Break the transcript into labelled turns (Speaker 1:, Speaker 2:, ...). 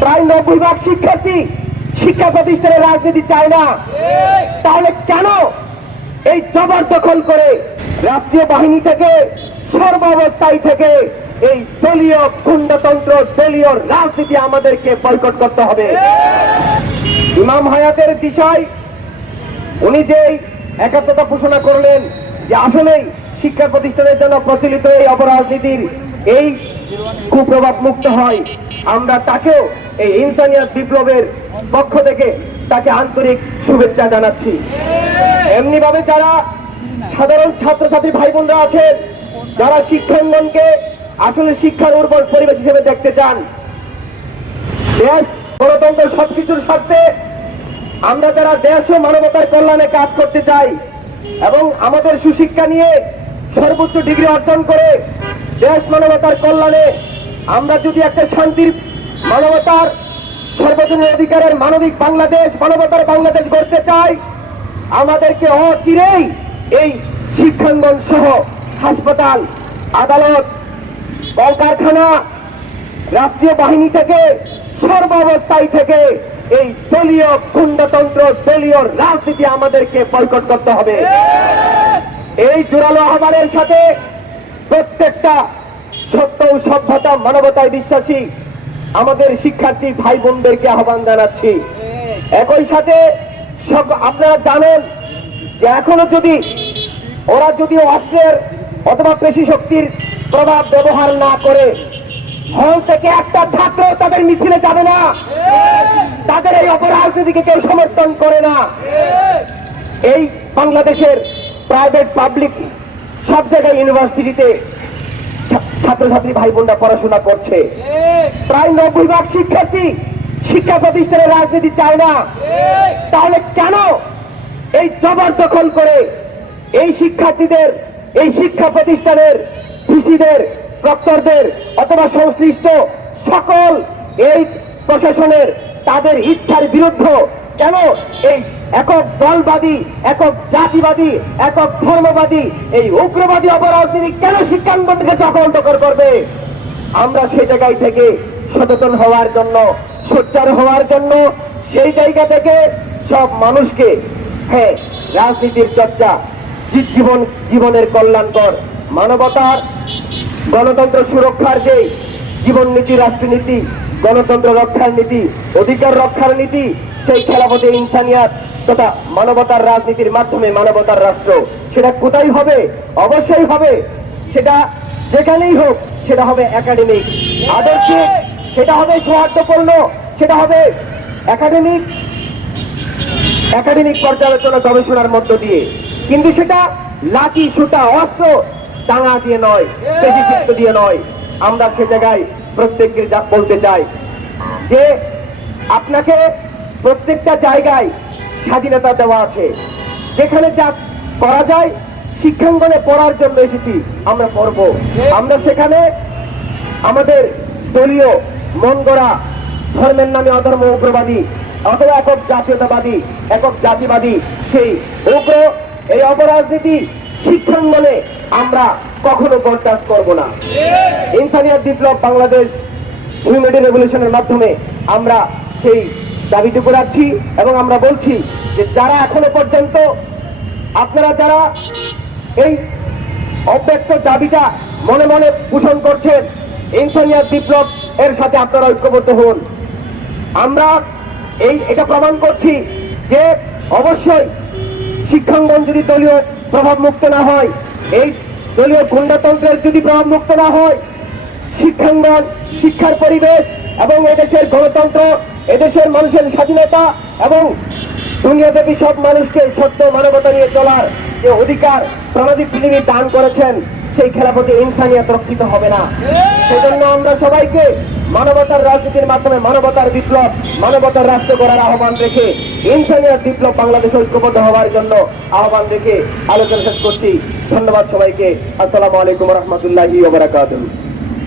Speaker 1: প্রায় নব্বই ভাগ শিক্ষার্থী শিক্ষা প্রতিষ্ঠানের রাজনীতি চায় না। তাহলে কেন এই জবরদখল করে রাষ্ট্রীয় বাহিনী থেকে, সর্বাবস্থায় থেকে এই দলীয় গুন্ডতন্ত্র দলীয় রাজনীতি আমাদেরকে বয়কট করতে হবে? ইমাম হায়াতের দিশায় উনি যে একাত্মতা ঘোষণা করলেন যে আসলেই শিক্ষা প্রতিষ্ঠানের জন্য প্রচলিত এই অপরাজনীতির এই কুপ্রভাব মুক্ত হয়। আমরা তাকেও এই ইনসানিয়াত বিপ্লবের পক্ষ থেকে তাকে আন্তরিক শুভেচ্ছা জানাচ্ছি। এমনি ভাবে যারা সাধারণ ছাত্রছাত্রী ভাই বোনরা আছেন, যারা শিক্ষাঙ্গনকে আসলে শিক্ষার উর্বর পরিবেশ হিসেবে দেখতে চান, দেশ, গণতন্ত্র সবকিছুর স্বার্থে আমরা যারা দেশ ও মানবতার কল্যাণে কাজ করতে চাই এবং আমাদের সুশিক্ষা নিয়ে সর্বোচ্চ ডিগ্রি অর্জন করে দেশ মানবতার কল্যাণে আমরা যদি একটা শান্তির মানবতার সর্বজনীন অধিকারের মানবিক বাংলাদেশ, মানবতার বাংলাদেশ গড়তে চাই, আমাদেরকে অচিরেই এই শিক্ষাঙ্গন সহ হাসপাতাল, আদালত, কলকারখানা, রাষ্ট্রীয় বাহিনী থেকে সর্বাবস্থায় থেকে এই দলীয় গুন্ডতন্ত্র দলীয় রাজনীতি আমাদেরকে বয়কট করতে হবে। এই জোরালো আহ্বানের সাথে প্রত্যেকটা সত্য সভ্যতা, মানবতায় বিশ্বাসী আমাদের শিক্ষার্থী ভাই বোনদেরকে আহ্বান জানাচ্ছি। একই সাথে আপনারা জানেন যে এখনও যদি ওরা যদি অস্ত্রের অথবা পেশি শক্তির প্রভাব ব্যবহার না করে, হল থেকে একটা ছাত্র তাদের মিছিলে যাবে না। তাদের এই অপরাজনীতিকে কেউ সমর্থন করে না। এই বাংলাদেশের প্রাইভেট পাবলিক সব জায়গায় ইউনিভার্সিটিতে ছাত্রছাত্রী ভাই বোনরা পড়াশোনা করছে। প্রায় নব্বই ভাগ শিক্ষার্থী শিক্ষা প্রতিষ্ঠানের রাজনীতি চায় না। তাহলে কেন এই জবরদখল করে এই শিক্ষার্থীদের, এই শিক্ষা প্রতিষ্ঠানের ভিসিদের, প্রক্টরদের অথবা সংশ্লিষ্ট সকল এই প্রশাসনের তাদের ইচ্ছার বিরুদ্ধ কেন এই একক দলবাদী, একক জাতিবাদী, একক ধর্মবাদী, এই উগ্রবাদী অপরাজনীতি কেন শিক্ষাঙ্গনকে দখল করবে আমরা সেই জায়গায় থেকে সচেতন হওয়ার জন্য, সোচ্চার হওয়ার জন্য, সেই জায়গা থেকে সব মানুষকে হ্যাঁ রাজনীতির চর্চা জীবন, জীবনের কল্যাণকর মানবতার, গণতন্ত্র সুরক্ষার যে জীবন নীতি, রাষ্ট্রনীতি, গণতন্ত্র রক্ষার নীতি, অধিকার রক্ষার নীতি, সেই খেলাপথে ইনসানিয়াত তথা মানবতার রাজনীতির মাধ্যমে মানবতার রাষ্ট্র। সেটা কোথায় হবে? অবশ্যই হবে। সেটা যেখানেই হোক, সেটা হবে একাডেমিক আদর্শিক সেটা হবে সৌহার্দ্যপূর্ণ। সেটা হবে একাডেমিক একাডেমিক পর্যালোচনা গবেষণার মধ্য দিয়ে। কিন্তু সেটা লাঠি, সুতা, অস্ত্র ডাঙা দিয়ে নয় পেশিযুক্ত দিয়ে নয়। আমরা সে জায়গায় প্রত্যেককে বলতে চাই যে আপনাকে প্রত্যেকটা জায়গায় স্বাধীনতা দেওয়া আছে। যেখানে যা করা যায়, শিক্ষাঙ্গনে পড়ার জন্য এসেছি, আমরা পড়ব। আমরা সেখানে আমাদের দলীয় মন গড়া ধর্মের নামে অধর্ম উগ্রবাদী অথবা একক জাতীয়তাবাদী, একক জাতিবাদী সেই উগ্র, এই অপরাজনীতি শিক্ষাঙ্গনে আমরা কখনো বরদাস্ত করব না। ইনসানিয়াত বিপ্লব বাংলাদেশ হিউম্যান রেভলিউশনের মাধ্যমে আমরা সেই দাবিটুকু রাখছি এবং আমরা বলছি যে যারা এখনও পর্যন্ত আপনারা যারা এই অব্যক্ত দাবিটা মনে মনে পোষণ করছেন ইনসানিয়াত বিপ্লব এর সাথে আপনারা ঐক্যবদ্ধ হন। আমরা এই এটা প্রমাণ করছি যে অবশ্যই শিক্ষাঙ্গন যদি দলীয় প্রভাব মুক্ত না হয়, এই দলীয় গুন্ডাতন্ত্রের যদি প্রভাব মুক্ত না হয়, শিক্ষাঙ্গন, শিক্ষার পরিবেশ এবং এদেশের গণতন্ত্র এদেশের মানুষের স্বাধীনতা এবং দুনিয়াব্যাপী সব মানুষকে সত্য মানবতা নিয়ে চলার যে অধিকার প্রণাদী পৃথিবী দান করেছেন, সেই খেলাপথে ইনসানিয়াত রক্ষিত হবে না। সেজন্য আমরা সবাইকে মানবতার রাজনীতির মাধ্যমে মানবতার বিপ্লব, মানবতার রাষ্ট্র করার আহ্বান রেখে ইনসানিয়াত বিপ্লব বাংলাদেশ ঐক্যবদ্ধ হওয়ার জন্য আহ্বান রেখে আলোচনা শেষ করছি। ধন্যবাদ সবাইকে। আসসালামু আলাইকুম রহমতুল্লাহি ওবরাকাতুহ